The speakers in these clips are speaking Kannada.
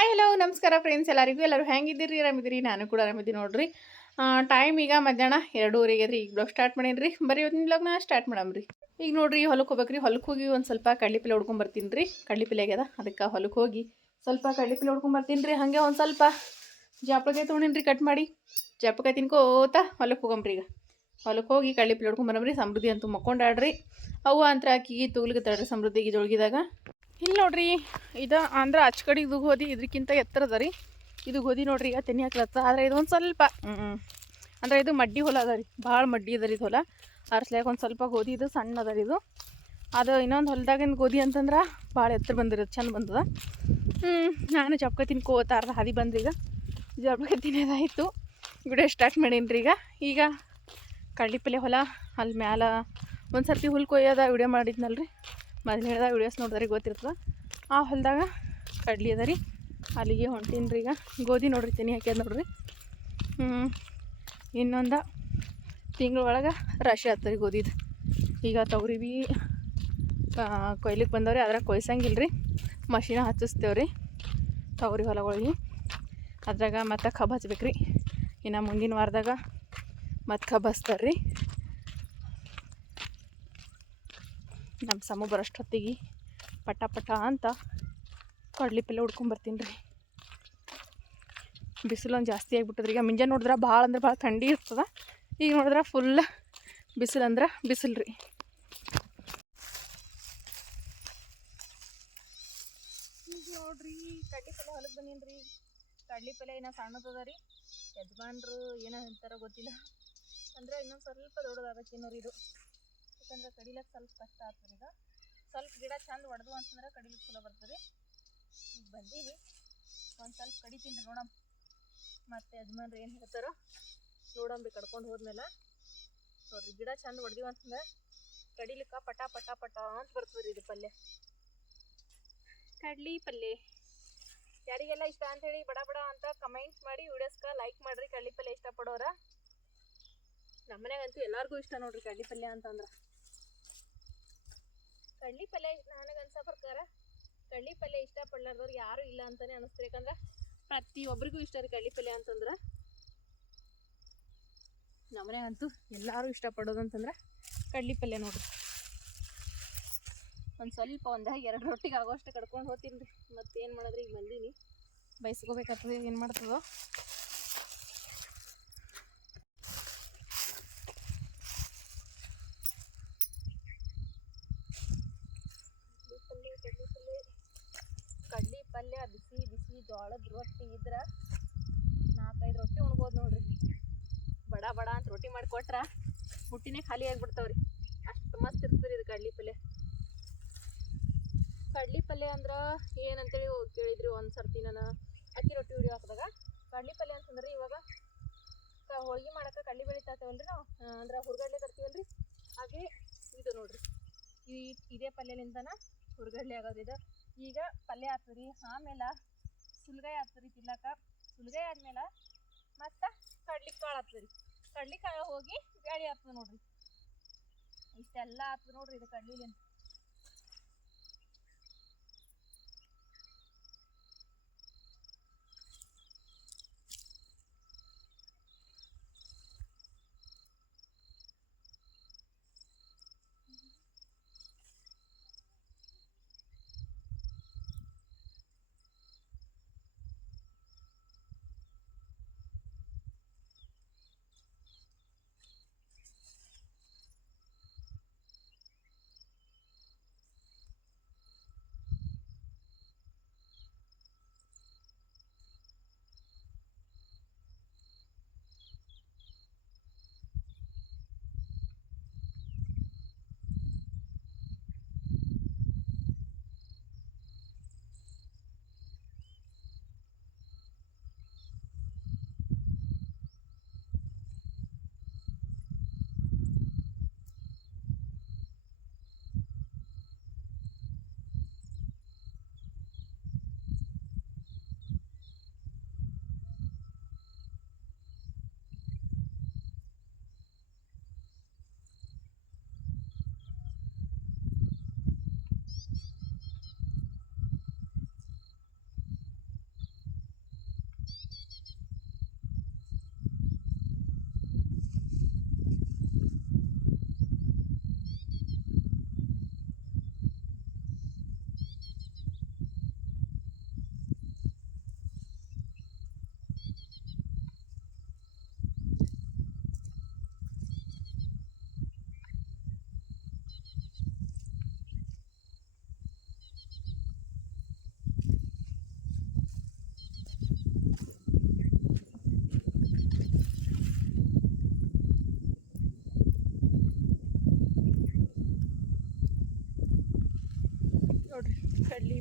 ಹಾಯ್ ಹಲೋ ನಮಸ್ಕಾರ ಫ್ರೆಂಡ್ಸ್ ಎಲ್ಲರಿಗೂ? ಎಲ್ಲರೂ ಹೆಂಗಿದ್ದೀರಿ? ಆರಾಮಿದ್ದೀರಿ? ನಾನು ಕೂಡ ಆರಾಮಿದ್ದೀನಿ ನೋಡ್ರಿ. ಟೈಮ್ ಈಗ ಮಧ್ಯಾಹ್ನ ಎರಡೂವರೆಗೆ ರೀ ಈಗ ಬ್ಲಾಗ್ ಸ್ಟಾರ್ಟ್ ಮಾಡೀನಿ ರೀ ಬರೀ ಇವತ್ತಿನ ಬ್ಲಾಗ್ನ ಸ್ಟಾರ್ಟ್ ಮಾಡಮ್ರಿ. ಈಗ ನೋಡ್ರಿ ಹೊಲಕ್ಕೆ ಹೋಗ್ಬೇಕ್ರಿ. ಹೊಲಕ್ಕೆ ಹೋಗಿ ಒಂದು ಸ್ವಲ್ಪ ಕಡ್ಲಿಪಿಲೆ ಹೊಡ್ಕೊಂಡ್ ಬರ್ತೀನಿ ರೀ ಕಡ್ಲಿಪಿಲೆ ಆಗ್ಯದ. ಅದಕ್ಕೆ ಹೊಲಕ್ಕೆ ಹೋಗಿ ಸ್ವಲ್ಪ ಕಡ್ಲಿಪಿಲೆ ಹೊಡ್ಕೊಂಡ್ ಬರ್ತೀನಿ ರೀ ಹಾಗೆ ಒಂದು ಸ್ವಲ್ಪ ಜಾಪಕಾಯಿ ತೊಗೊಂಡಿನಿ ರೀ ಕಟ್ ಮಾಡಿ. ಜಾಪಕಾಯಿ ತಿನ್ಕೋತ ಹೊಲಕ್ಕೆ ಹೋಗಮ್ರಿ ಈಗ. ಹೊಲಕ್ಕೆ ಹೋಗಿ ಕಡ್ಲಿಪಿಲೆ ಹೊಡ್ಕೊಂಡ್ ಬರಮ್ರಿ ಸಮೃದ್ಧಿ ಅಂತೂ ಮಕ್ಕೊಂಡಾಡ್ರಿ ಅವು ಅಂತ್ರ ಆಕಿಗೆ ತಡ್ರಿ ಸಮೃದ್ಧಿಗೆ ಜೋಳ್ಗಿದಾಗ ಇಲ್ಲಿ ನೋಡ್ರಿ, ಇದು ಅಂದ್ರೆ ಅಚ್ ಕಡೆ ಇದು ಗೋಧಿ ಇದಕ್ಕಿಂತ ಎತ್ತರದ ರೀ. ಇದು ಗೋಧಿ ನೋಡ್ರಿ, ಈಗ ತೆನಿ ಹಾಕ್ಲತ್ತ? ಆದರೆ ಇದು ಒಂದು ಸ್ವಲ್ಪ. ಅಂದ್ರೆ ಇದು ಮಡ್ಡಿ ಹೊಲ ಅದ ರೀ, ಭಾಳ ಮಡ್ಡಿ ಅದ ರೀ ಇದು ಹೊಲ. ಅರ್ಸ್ಲಾಕ ಒಂದು ಸ್ವಲ್ಪ ಗೋಧಿ ಇದು ಸಣ್ಣ ಅದ ರೀ ಇದು. ಅದು ಇನ್ನೊಂದು ಹೊಲದಾಗಿನ ಗೋಧಿ ಅಂತಂದ್ರೆ ಭಾಳ ಎತ್ತರ ಬಂದಿರೋದು, ಚಂದ ಬಂದದ. ಹ್ಞೂ ನಾನು ಚಪ್ಕ ತಿನ್ಕೋತ ಅರ್ಧ ಹಾದಿ ಈಗ. ಜಪ್ಕ ತಿನ್ನೋದಾಯಿತು. ವಿಡಿಯೋ ಸ್ಟಾರ್ಟ್ ಮಾಡೀನಿ ರೀ ಈಗ. ಈಗ ಕಡ್ಲಿಪಲ್ಲೆ ಹೊಲ ಅಲ್ಲಿ ಮ್ಯಾಲ ಒಂದು ಸರ್ತಿ ಹುಲ್ ಕೊಯ್ಯೋದ ವಿಡಿಯೋ ಮಾಡಿದ್ನಲ್ರಿ. ಮೊದಲು ಹೇಳಿದಾಗ ವಿಡಿಯೋಸ್ ನೋಡಿದ್ರೆ, ಗೊತ್ತಿರ್ತದೆ? ಆ ಹೊಲದಾಗ ಕಡ್ಲಿ ಅದ ರೀ. ಅಲ್ಲಿಗೆ ಹೊಂಟೀನಿ ರೀ ಈಗ. ಗೋಧಿ ನೋಡ್ರಿ, ತೆನಿ ಹಾಕ್ಯದ ನೋಡ್ರಿ. ಇನ್ನೊಂದು ತಿಂಗಳ ಒಳಗೆ ರಾಶಿ ಆಗ್ತದೆ ರೀ ಗೋಧಿದು. ಈಗ ತೊಗರಿ ಬಿ ಕೊಯ್ಲಿಕ್ಕೆ ಬಂದವ್ರಿ, ಅದ್ರಾಗ ಕೊಯ್ಸಂಗಿಲ್ಲ ರೀ. ಮಷಿನ ಹಚ್ಚಿಸ್ತೇವೆ ರೀ ತೊಗರಿ ಹೊಲಗಳಿಗೆ. ಅದ್ರಾಗ ಮತ್ತೆ ಕಬ್ಬು ಹಚ್ಬೇಕು ರೀ. ಇನ್ನು ಮುಂದಿನ ವಾರದಾಗ ಮತ್ತು ಕಬ್ಬು ಹಚ್ತಾರೆ ರೀ. ನಮ್ಮ ಸಮ ಬರೋಷ್ಟೊತ್ತಿಗೆ ಪಟ ಪಟ ಅಂತ ಕಡ್ಲಿ ಪಲ್ಲೆ ಹುಡ್ಕೊಂಬರ್ತೀನಿ ರೀ. ಬಿಸಿಲು ಒಂದು ಜಾಸ್ತಿ ಆಗಿಬಿಟ್ಟದ್ರಿ. ಈಗ ಮುಂಜಾನೆ ನೋಡಿದ್ರೆ ಭಾಳ ಅಂದ್ರೆ ಭಾಳ ಥಂಡಿ ಇರ್ತದೆ. ಈಗ ನೋಡಿದ್ರೆ ಫುಲ್ ಬಿಸಿಲು ಅಂದ್ರೆ ಬಿಸಿಲು ರೀ. ನೋಡ್ರಿ ಕಡ್ಲಿ ಪಲ್ಲೆ ಹೊಲಕ್ಕೆ ಬಂದೀನಿ ರೀ. ಕಡ್ಲಿ ಪಲ್ಲೆ ಏನೋ ಸಣ್ಣದದ ರೀ. ಯಜಮಾನ್ರು ಏನೋ ಅಂತಾರ ಗೊತ್ತಿಲ್ಲ. ಅಂದರೆ ಇನ್ನೊಂದು ಸ್ವಲ್ಪ ದೊಡ್ಡದಾಗತ್ತೇನೋ ರೀ ಇದು. ಯಾಕಂದ್ರೆ ಕಡಿಲಕ್ಕೆ ಸ್ವಲ್ಪ ಕಷ್ಟ ಆಗ್ತದೆ ಈಗ. ಸ್ವಲ್ಪ ಗಿಡ ಚಂದ ಒಡೆದು ಅಂತಂದ್ರೆ ಕಡಿಲಿಕ್ಕೆ ಚಲೋ ಬರ್ತದೆ. ಈಗ ಬಂದೀವಿ. ಒಂದು ಸ್ವಲ್ಪ ಕಡಿತೀನಿ ನೋಡಮ್. ಮತ್ತೆ ಯಜಮಾನ್ರು ಏನು ಹೇಳ್ತಾರೋ ನೋಡಂಬಿ ಕಡ್ಕೊಂಡು ಹೋದ್ಮೇಲೆ. ನೋಡ್ರಿ ಗಿಡ ಚಂದ ಹೊಡೆದಿವಿ ಅಂತಂದ್ರೆ ಕಡಿಲಿಕ್ಕೆ ಪಟ ಪಟ ಪಟ ಅಂತ ಬರ್ತದೆ ರೀ ಇದು ಪಲ್ಯ. ಕಡ್ಲಿ ಪಲ್ಯ. ಯಾರಿಗೆಲ್ಲ ಇಷ್ಟ ಅಂತೇಳಿ ಬಡ ಬಡ ಅಂತ ಕಮೆಂಟ್ಸ್ ಮಾಡಿ ವಿಡಿಯೋಸ್ಗೆ ಲೈಕ್ ಮಾಡ್ರಿ. ಕಡ್ಲಿ ಪಲ್ಯ ಇಷ್ಟಪಡೋರ. ನಮ್ಮನೆಗಂತೂ ಎಲ್ಲರಿಗೂ ಇಷ್ಟ ನೋಡ್ರಿ ಕಡ್ಲಿ ಪಲ್ಯ ಅಂತಂದ್ರೆ. ಕಡ್ಲಿ ಪಲ್ಯ ನನಗೆ ಅನ್ಸೋ ಪ್ರಕಾರ ಕಡ್ಲಿ ಪಲ್ಯ ಇಷ್ಟಪಡ್ಲಾರ್ದವ್ರು ಯಾರು ಇಲ್ಲ ಅಂತಾನೆ ಅನಿಸ್ತಾರೆ ಯಾಕಂದ್ರೆ ಪ್ರತಿಯೊಬ್ಬರಿಗೂ ಇಷ್ಟ ರೀ ಕಡ್ಲಿ ಪಲ್ಯ ಅಂತಂದ್ರೆ. ನಮ್ಮನೆಗಂತೂ ಎಲ್ಲರೂ ಇಷ್ಟಪಡೋದು ಅಂತಂದ್ರೆ ಕಡ್ಲಿ ಪಲ್ಯ ನೋಡ್ರಿ. ಒಂದು ಸ್ವಲ್ಪ ಒಂದು ಎರಡು ರೊಟ್ಟಿಗೆ ಆಗೋಷ್ಟು ಕಡ್ಕೊಂಡು ಹೋಗ್ತೀನಿ ರೀ. ಮತ್ತೇನು ಮಾಡೋದ್ರಿ? ಈಗ ಬಂದೀನಿ. ಬಯಸ್ಕೋಬೇಕಾಗ್ತದೆ ಏನು ಮಾಡ್ತದೋ ಕಡ್ಲಿ ಪಲ್ಯ ಕಡ್ಲಿ ಪಲ್ಯ ಬಿಸಿ ಬಿಸಿ ಜೋಳದ ರೊಟ್ಟಿ ಇದ್ರೆ ನಾಲ್ಕೈದು ರೊಟ್ಟಿ ಉಣ್ಬೋದು ನೋಡ್ರಿ. ಬಡ ಬಡ ಅಂತ ರೊಟ್ಟಿ ಮಾಡಿಕೊಟ್ರೆ ಹುಟ್ಟಿನೇ ಖಾಲಿ ಆಗಿಬಿಡ್ತಾವ್ರಿ. ಅಷ್ಟು ಮಸ್ತ್ ಇರ್ತದೆ ಇದು ಕಡ್ಲಿ ಪಲ್ಯ. ಕಡ್ಲಿ ಪಲ್ಯ ಅಂದ್ರೆ ಏನಂತೇಳಿ ಕೇಳಿದ್ರಿ ಒಂದು ಸರ್ತಿ ನಾನು ಅಕ್ಕಿ ರೊಟ್ಟಿ ವಿಡಿಯೋ ಹಾಕಿದಾಗ. ಕಡ್ಲಿ ಪಲ್ಯ ಅಂತಂದ್ರೆ ಇವಾಗ ಹೋಳ್ಗೆ ಮಾಡಕ್ಕೆ ಕಡ್ಲಿ ಬೇಳೆ ತರ್ತೀವಲ್ರಿ ನಾವು ಅಂದ್ರೆ ಹುರ್ಗಡ್ಲೆ ತರ್ತೀವಲ್ರಿ. ಹಾಗೆ ಇದು ನೋಡ್ರಿ. ಈ ಇದೇ ಪಲ್ಯಲಿಂದನ ಹುರ್ಗಡ್ಲೆ ಆಗೋದು ಇದು. ಈಗ ಪಲ್ಯ ಆಗ್ತದ್ರಿ ಆಮೇಲೆ ಸುಲ್ಗಾಯಿ ಆಗ್ತದ್ರಿ ತಿನ್ನಕ. ಸುಲ್ಗಾಯಿ ಆದ್ಮೇಲೆ ಮತ್ತೆ ಕಡ್ಲಿ ಕಾಳು ಆಗ್ತದ್ರಿ ಕಡ್ಲಿ ಕಾಳು ಹೋಗಿ ಬ್ಯಾಳಿ ಆಗ್ತದೆ ನೋಡ್ರಿ. ಇಷ್ಟೆಲ್ಲ ಆಗ್ತದೆ ನೋಡ್ರಿ ಇದು ಕಡ್ಲಿಲಿಂದ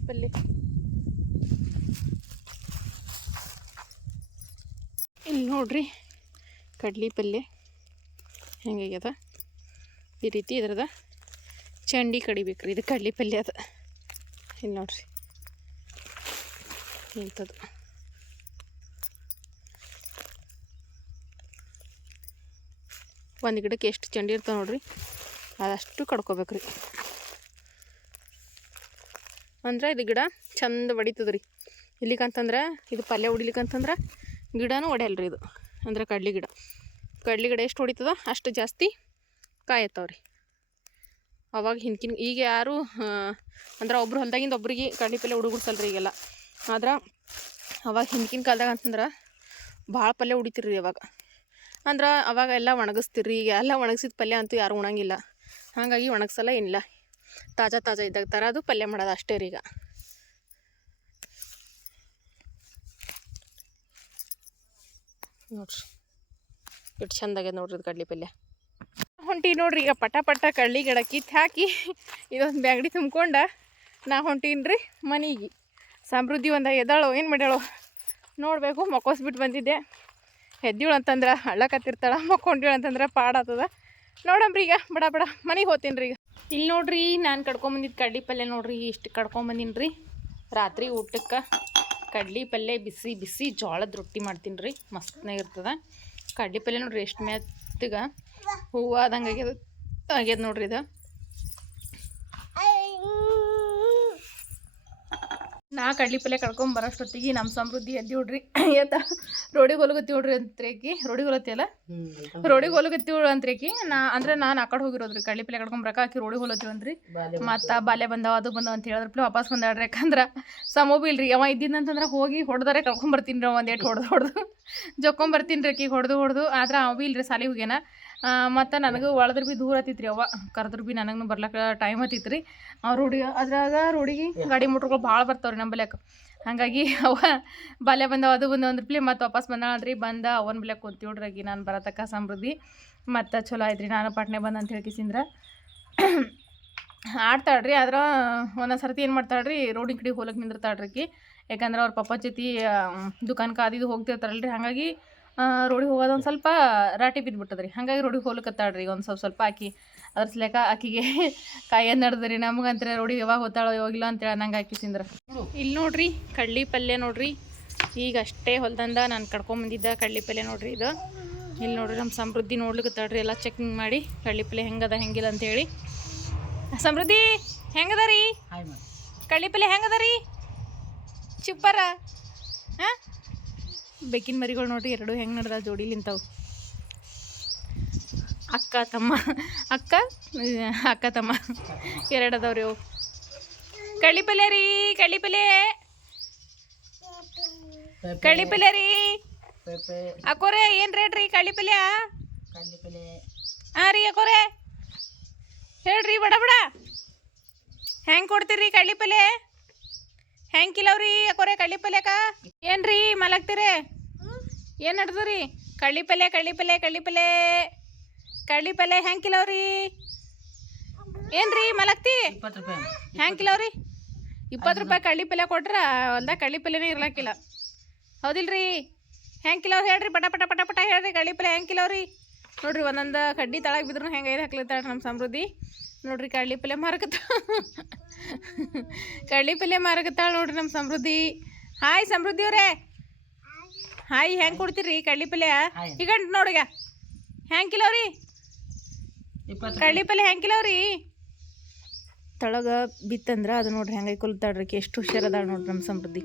ಪಲ್ಯ ಇಲ್ಲಿ ನೋಡ್ರಿ ಕಡ್ಲಿ ಪಲ್ಯ ಹೆಂಗಾಗ್ಯದ? ಈ ರೀತಿ ಇದ್ರದ ಚಂಡಿ ಕಡಿಬೇಕ್ರಿ, ಇದು ಕಡ್ಲಿ ಪಲ್ಯ ಅದ. ಇಲ್ಲಿ ನೋಡ್ರಿ. ಇಂಥದ್ದು. ಒಂದು ಗಿಡಕ್ಕೆ ಎಷ್ಟು ಚಂಡಿ ಇರ್ತಾವೆ ನೋಡ್ರಿ, ಅದಷ್ಟು ಕಡ್ಕೋಬೇಕ್ರಿ. ಅಂದ್ರೆ ಇದು ಗಿಡ ಚಂದ ಒಡಿತದ ರೀ. ಇಲ್ಲಿಕಂತಂದ್ರೆ ಇದು ಪಲ್ಯ ಹೊಡಿಲಿಕ್ಕಂತಂದ್ರೆ ಗಿಡನೂ ರೀ ಇದು. ಅಂದ್ರೆ ಕಡ್ಲಿ ಗಿಡ. ಕಡ್ಲಿ ಗಿಡ ಎಷ್ಟು ಹೊಡಿತದ ಅಷ್ಟು ಜಾಸ್ತಿ ಕಾಯತ್ತವ್ರಿ ಅವಾಗ ಹಿಂದಿನ ಈಗ ಯಾರು ಅಂದ್ರೆ ಒಬ್ರು ಹೊಲ್ದಾಗಿಂದ ಒಬ್ರಿಗೆ ಕಡ್ಲಿ ಪಲ್ಯ ಹುಡುಗುಡ್ಸಲ್ರಿ ಈಗೆಲ್ಲ. ಆದ್ರೆ ಅವಾಗ ಹಿಂದಿನ ಕಾಲದಾಗ ಅಂತಂದ್ರೆ ಭಾಳ ಪಲ್ಯ ಹೊಡಿತಿರ್ರಿ ಅವಾಗ. ಅಂದ್ರೆ ಅವಾಗ ಎಲ್ಲ ಒಣಗಿಸ್ತಿರ್ರಿ. ಈಗ ಎಲ್ಲ ಒಣಗಿಸಿದ ಪಲ್ಯ ಅಂತೂ ಯಾರು ಉಣಂಗಿಲ್ಲ. ಹಾಗಾಗಿ ಒಣಗಿಸಲ್ಲ ಏನಿಲ್ಲ. ತಾಜಾ ತಾಜಾ ಇದ್ದಾಗ ತರೋದು ಪಲ್ಯ ಮಾಡೋದು ಅಷ್ಟೇ ರೀ ಈಗ. ನೋಡ್ರಿ. ಎಷ್ಟು ಚಂದ ಆಗ್ಯದ ನೋಡ್ರಿ ಇದು ಕಡ್ಲಿ ಪಲ್ಯ. ಹೊಂಟಿ ನೋಡ್ರಿ ಈಗ ಪಟ ಪಟ ಕಡ್ಲಿ ಗಿಡ ಕಿತ್ತು ಹಾಕಿ ಇದೊಂದು ಬ್ಯಾಗಡಿ ತುಂಬ್ಕೊಂಡ ನಾ ಹೊಂಟೀನಿ ರೀ ಮನೆಗೆ. ಸಮೃದ್ಧಿ ಒಂದ ಎದ್ದಾಳು, ಏನು ಮಾಡ್ಯಾಳು ನೋಡಬೇಕು ಮಕ್ಕೋಸ್ಬಿಟ್ಟು ಬಂದಿದ್ದೆ. ಎದ್ದೀಳು ಅಂತಂದ್ರೆ ಹಳ್ಳಕತ್ತಿರ್ತಾಳ ಮಕ್ಕೊಂಡೀಳು ಅಂತಂದ್ರೆ ಪಾಡಾತದ ನೋಡಂಬ್ರಿ ಈಗ, ಬಡ ಬಡ ಮನೆಗೆ ಹೋಗ್ತೀನಿ ರೀ ಈಗ. ಇಲ್ಲಿ ನೋಡ್ರಿ, ನಾನು ಕಡ್ಕೊಂಬಂದಿದ್ದು ಕಡ್ಲಿ ಪಲ್ಯ ನೋಡ್ರಿ, ಇಷ್ಟು ಕಡ್ಕೊಂಬಂದಿನಿ ರೀ. ರಾತ್ರಿ ಊಟಕ್ಕೆ ಕಡ್ಲಿ ಪಲ್ಯ ಬಿಸಿ ಬಿಸಿ ಜೋಳದ ರೊಟ್ಟಿ ಮಾಡ್ತೀನಿ ರೀ ಮಸ್ತ್ನಾಗಿರ್ತದೆ ಕಡ್ಲಿ ಪಲ್ಯ ನೋಡ್ರಿ ಎಷ್ಟು ಮ್ಯಾತ್ಗ ಹೂವು ಆದಂಗೆ ಆಗ್ಯದ ಆಗ್ಯದ ನೋಡ್ರಿ ಇದು. ನಾ ಕಡ್ಲಿ ಪಲ್ಯ ಕಳ್ಕೊಂಡ್ ಬರೋಷ್ಟೊತ್ತಿಗೆ ನಮ್ಮ ಸಮೃದ್ಧಿ ಎದ್ದು ನೋಡ್ರಿ ಎತ್ತ ರೋಡಿಗೆ ಹೊಲಗತ್ತಿ ನೋಡ್ರಿ ಅಂತ್ರೇಕಿ. ರೋಡಿಗೆ ಹೊಲತ್ತಿ ಅಲ್ಲ? ರೋಡಿಗೆ ಹೊಲಗತ್ತಿ ಅಂತ್ರೇಕಿ. ನಾ ಅಂದ್ರೆ ನಾನು ಆಕಡೆ ಕಡೆ ಹೋಗಿರೋದ್ರಿ. ಕಡ್ಲಿ ಪಲ್ಯ ಕಳ್ಕೊಂಡ್ ಬರಕ ಆಕಿ ರೋಡಿಗೆ ಹೊಲತ್ತೀವಿ ಅಂದ್ರಿ. ಮತ್ತು ಬಾಲ್ಯ ಬಂದಾವ ಅದು ಬಂದಾವ ಅಂತ ಹೇಳಿದ್ರಪ್ಲೆ ವಾಪಸ್ ಬಂದಾಡ್ರಿ ಯಾಕಂದ್ರ ಸಮೋಬಿ ಇಲ್ರಿ. ಅವ ಇದ್ದಿದ್ದಂತಂದ್ರೆ ಹೋಗಿ ಹೊಡೆದಾರೆ ಕರ್ಕೊಂಬರ್ತೀನಿ ರೀ ಒಂದೇಟ್ ಹೊಡೆದು ಹೊಡೆದು. ಜೊಕೊಂಬರ್ತೀನಿ ರೀ ಆಕಿ. ಹೊಡೆದು ಹೊಡೆದು. ಆದ್ರೆ ಅವ ಇಲ್ರಿ ಸಾಲಿ ಹೋಗ್ಯಾನ. ಮತ್ತು ನನಗೂ ಒಳದ್ರ ಭೀ ದೂರ ಹತ್ತಿತ್ತು ರೀ ಅವ ಕರೆದ್ರು ಭೀ ನನಗೂ ಬರ್ಲಕ್ಕ ಟೈಮ್ ಹತ್ತಿತ್ತು ರೀ ಅವ್ರು ಹುಡುಗಿ ಅದ್ರಾಗ ರೋಡಿಗೆ ಗಾಡಿ ಮೋಟ್ರ್ಗಳು ಭಾಳ ಬರ್ತಾವ್ರಿ ನಮ್ಮ ಬಲ್ಯಾಕ. ಹಾಗಾಗಿ ಅವ ಬಾಲ್ಯ ಬಂದ ಅದು ಬಂದವ ಅಂದ್ರಪ್ಲೆ ಮತ್ತೆ ವಾಪಸ್ ಬಂದಾಳ್ರಿ ಬಂದ ಅವನ ಬಲ್ಯಾಕ ಕೂತಿವ್ರಿ ನಾನು ಬರತಕ್ಕ ಸಮೃದ್ಧಿ. ಮತ್ತು ಚಲೋ ಆಯ್ತು ನಾನು ಪಾಟ್ನೆ ಬಂದ ಅಂತ ಹೇಳ್ಕಿಸಿಂದ್ರ ಆಡ್ತಾಳ್ರಿ, ಆದ್ರೆ ಒಂದೊಂದು ಸರ್ತಿ ಏನು ಮಾಡ್ತಾಳ್ರಿ, ರೋಡಿನ ಕಡೆ ಹೋಲಕ್ಕೆ ನಿಂದಿರ್ತಾಳ್ರಿ ಯಾಕಂದ್ರೆ ಅವ್ರ ಪಪ್ಪ ಜೊತೆ ದುಕಾನ್ ಕಾದಿದ್ದು ಹೋಗ್ತಿರ್ತಾರಲ್ರಿ. ಹಾಗಾಗಿ ರೋಡಿಗೆ ಹೋಗೋದು ಒಂದು ಸ್ವಲ್ಪ ರಾಟಿ ಬಿದ್ದುಬಿಟ್ಟದ್ರಿ ಹಾಗಾಗಿ ರೋಡಿಗೆ ಹೋಗ್ಲಿಕ್ಕತ್ತಾಳ್ರಿ ಈಗ ಒಂದು ಸ್ವಲ್ಪ ಸ್ವಲ್ಪ ಆಕಿ ಅದ್ರ ಸಲೇಕ ಆಕಿಗೆ ಕಾಯಿ ನಡ್ದ್ರಿ ನಮಗಂತ್ರ ರೋಡಿಗೆ ಯಾವಾಗ ಹೋಗ್ತಾಳೋ ಯಾವಾಗಿಲ್ಲ ಅಂತೇಳಿ ಆಕಿ ತಿಂದ್ರೆ. ಇಲ್ಲಿ ನೋಡ್ರಿ ಕಡ್ಲಿ ಪಲ್ಯ ನೋಡ್ರಿ. ಈಗ ಅಷ್ಟೇ ಹೊಲ್ದಂದ ನಾನು ಕಡ್ಕೊಂಬಂದಿದ್ದ ಕಡ್ಲಿ ಪಲ್ಯ ನೋಡ್ರಿ ಇದು. ಇಲ್ಲಿ ನೋಡ್ರಿ ನಮ್ಮ ಸಮೃದ್ಧಿ ನೋಡ್ಲಿಕತ್ತಾಳ್ರಿ ಎಲ್ಲ ಚೆಕಿಂಗ್ ಮಾಡಿ ಕಡ್ಲಿ ಪಲ್ಯ ಹೆಂಗದ ಹೆಂಗಿಲ್ಲ ಅಂತೇಳಿ ಸಮೃದ್ಧಿ ಹೆಂಗದ ರೀ? ಕಡ್ಲಿ ಪಲ್ಯ ಹೆಂಗದ ರೀ? ಚಿಪ್ಪರ? ಬೆಕ್ಕಿನ ಮರಿಗಳು ನೋಡ್ರಿ ಎರಡು ಹೆಂಗೆ ನಡ್ದ ಜೋಡಿ ನಿಂತಾವು. ಅಕ್ಕ ತಮ್ಮ. ಅಕ್ಕ? ಅಕ್ಕ ತಮ್ಮ. ಎರಡು ಅದಾವ್ರಿ ಅವು. ಕಳಿ ಪಲ್ಯ ರೀ ಕಳಿ ಪಲ್ಯ. ಕಳಿ ಪಲ್ಯ ರೀ. ಅಕ್ಕೋರೆ ಏನು ರೇಟ್ ರೀ ಕಳಿ ಪಲ್ಯ? ಹಾಂ ರೀ ಅಕ್ಕೋರೆ. ಹೇಳ್ರಿ ಬಡ ಬಡ. ಹೆಂಗೆ ಕೊಡ್ತೀರಿ ಕಳಿ ಪಲ್ಯ? ಹೆಂಗೆ ಕಿಲವ್ರಿ ಅಕ್ಕೋರೆ ಕಳ್ಳಿ ಪಲ್ಯಕ? ಏನ್ರಿ ಮಲಗ್ತೀರಿ? ಏನು ನಡ್ದುರಿ ಕಳ್ಳಿ ಪಲ್ಯ ಕಳ್ಳಿ ಪಲ್ಯ ಕಳ್ಳಿ ಪಲ್ಯ. ಕಳ್ಳಿ ಪಲ್ಯ ಹೆಂಗೆ ಕಿಲವ್ರಿ ಏನ್ರಿ ಮಲಗ್ತಿ? ಹೆಂಗೆ ಕಿಲವ್ರಿ ಇಪ್ಪತ್ತು ರೂಪಾಯಿ ಕಳ್ಳಿ ಪಲ್ಯ ಕೊಟ್ರ ಹೊಲ್ದಾಗ ಕಳ್ಳಿ ಪಲ್ಯನೇ ಇರ್ಲಕ್ಕಿಲ್ಲ ಹೌದಿಲ್ರಿ? ಹೆಂಗೆ ಹೇಳ್ರಿ, ಪಟ ಪಟ ಪಟ ಪಟ ಹೇಳ್ರಿ ಕಳ್ಳಿ ಪಲ್ಯ ಹೆಂಗೆ ಕಿಲವ್ರಿ ನೋಡ್ರಿ ಒಂದೊಂದು ಕಡ್ಡಿ ತಳಗೆ ಬಿದ್ರು ಹೆಂಗೆ ಐದು ಹಾಕ್ಲಿತ್ತಾಳ ನಮ್ಮ ಸಮೃದ್ಧಿ. ನೋಡ್ರಿ ಕಡ್ಲಿ ಪಲ್ಯ ಮಾರಕತ್ತ? ಕಡ್ಲಿ ಪಲ್ಯ ಮಾರಕತ್ತಾಳ ನೋಡ್ರಿ ನಮ್ಮ ಸಮೃದ್ಧಿ. ಹಾಯ್ ಸಮೃದ್ಧಿ ಅವರೇ. ಹಾಯ್ ಹೆಂಗೆ ಕೊಡ್ತೀರಿ ಕಡ್ಲಿ ಪಲ್ಯ. ಈಗ ನೋಡಿಗ ಹೆಂಗೆ ಕಿಲೋರಿ ರೀ? ಕಡ್ಲಿ ಪಲ್ಯ ಹೆಂಗೆ ಕಿಲೋರಿ ತಳಗ ಬಿತ್ತಂದ್ರ ಅದು ನೋಡ್ರಿ ಹೆಂಗೈ ಕೊಲ್ತಾಳ್ರಿ ಎಷ್ಟು ಹುಷಾರದಾಳ ನೋಡ್ರಿ ನಮ್ಮ ಸಮೃದ್ಧಿ.